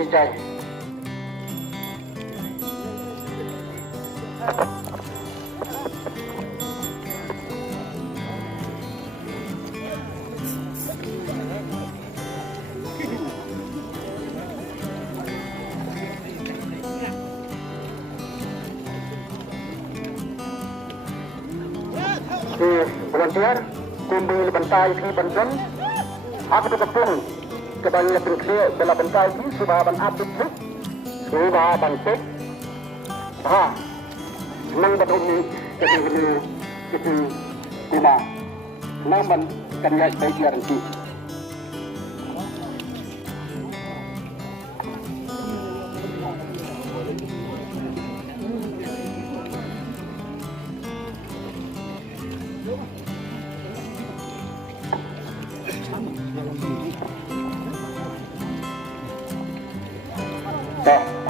Cicai. Volunteer, kumpul bantai di Banten. Aku bertepung kepada berkeliling bela bantai di Subaban Abdul Subaban Tek. Nang betul ni itu kuma. Nang ban kanya baik garanti.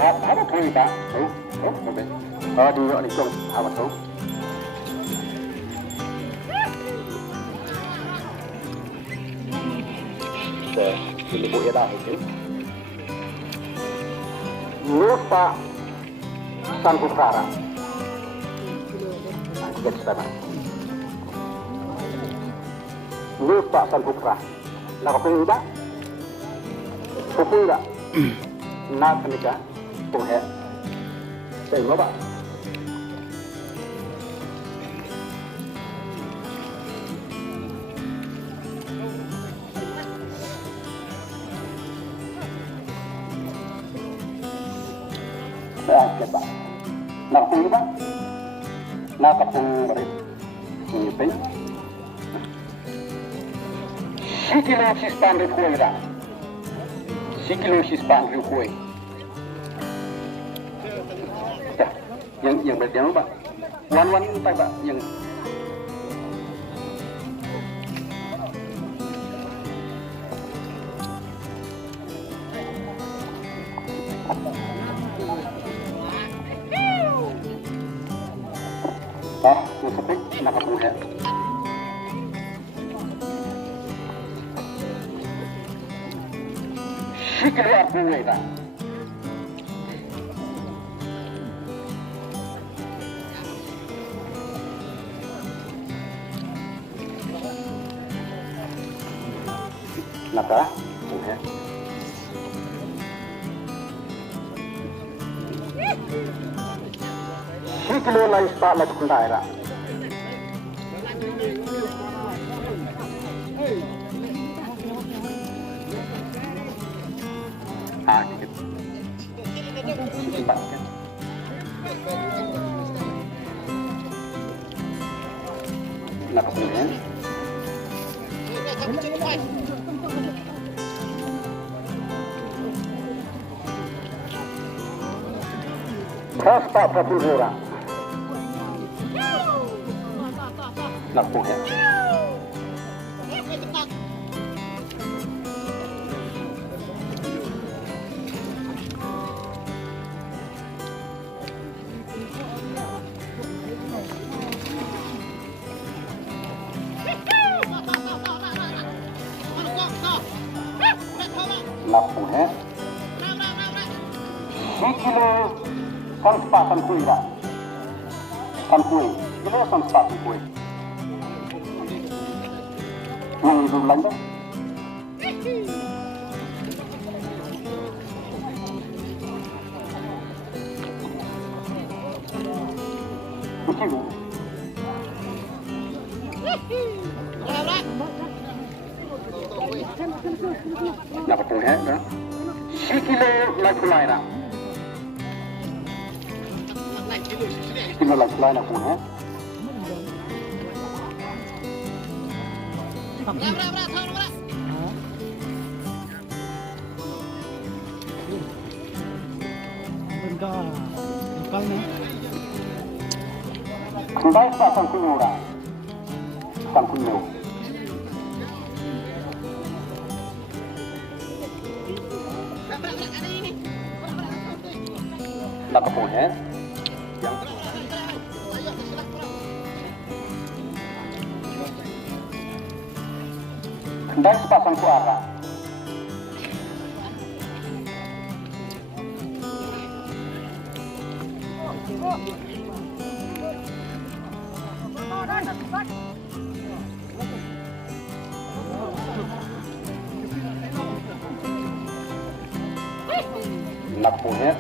Apa tu kita? Di orang itu apa tu? Ini boleh dah itu. Lupa sanggup sarang. Kita sana. Lupa sanggup sarang. Nak apa ini dah? Pukul dah. Nak nikah, boleh. Saya lupa. Kita nak lupa. Nak apa beri? Ini pen. Sikilo sispan rikuai dah. Sikilo sispan rikuai. Yang berdiam apa? Wan entah apa yang musafir nak apa ya? Sikilo aku ida. Naka, okay. Sikilo la ispa la kundaira. Dikit. Simpan kan. Naka punya. Rasta Pratilura. Nak punya. Nak punya. Sikilo Sanspa kuih dah. Kuih. Ini sanspa kuih. Yang itu lain dah. Kecil. Dapat kuih dah. Sikilo lagu lain dah. Tinggal lagi lain aku ya. Kembali pak sangkunyura, sangkunyu. Nak apa ya? Kendai sepasang suara. Nak punya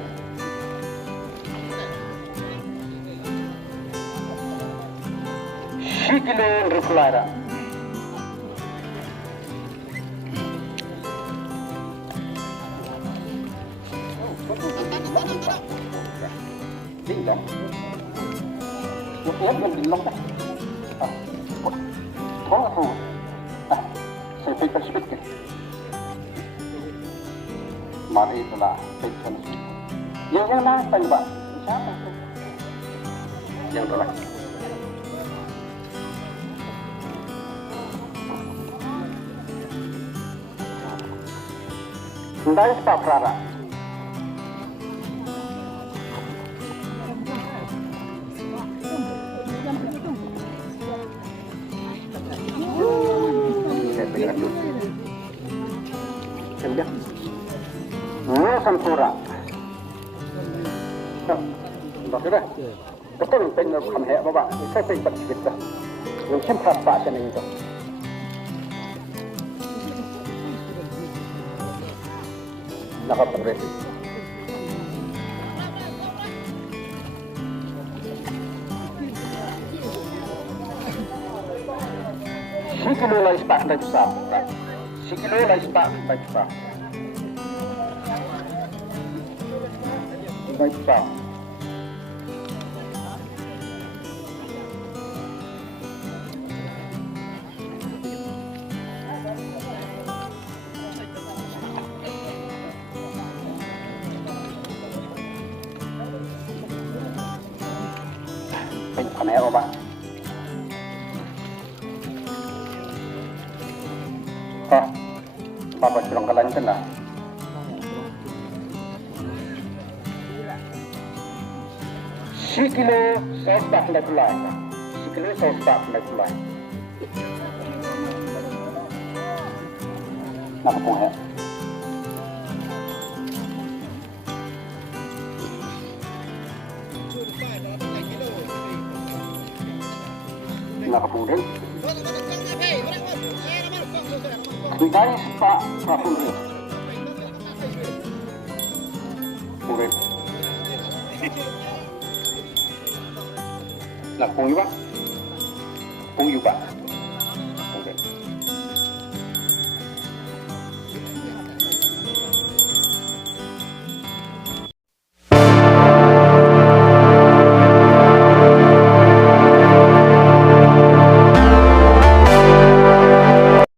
Shikilo Ruflara Tinggal Udah yang bilang dah Tolong aku Saya pikir sedikit Mari itulah Pikir sedikit Yang lain tanya Pak Siapa itu? Yang itulah Dari Pak Prara Sampura. Sudah. Betul pengen kami bapak. Saya pengen bercerita. Mungkin apa macam itu. Nak apa berarti? Sikilo lah ispak tak besar. Sikilo lah ispak tak besar. Baik Pak. Baik kamera Pak. Bapak curang kelantan lah. Sikilo saya tak nak mulai. Sikilo saya tak nak mulai. Nak apa ya? Nak apa dia? Bidai Pak Kapolri. Boleh. Nak pung juga? Pung juga.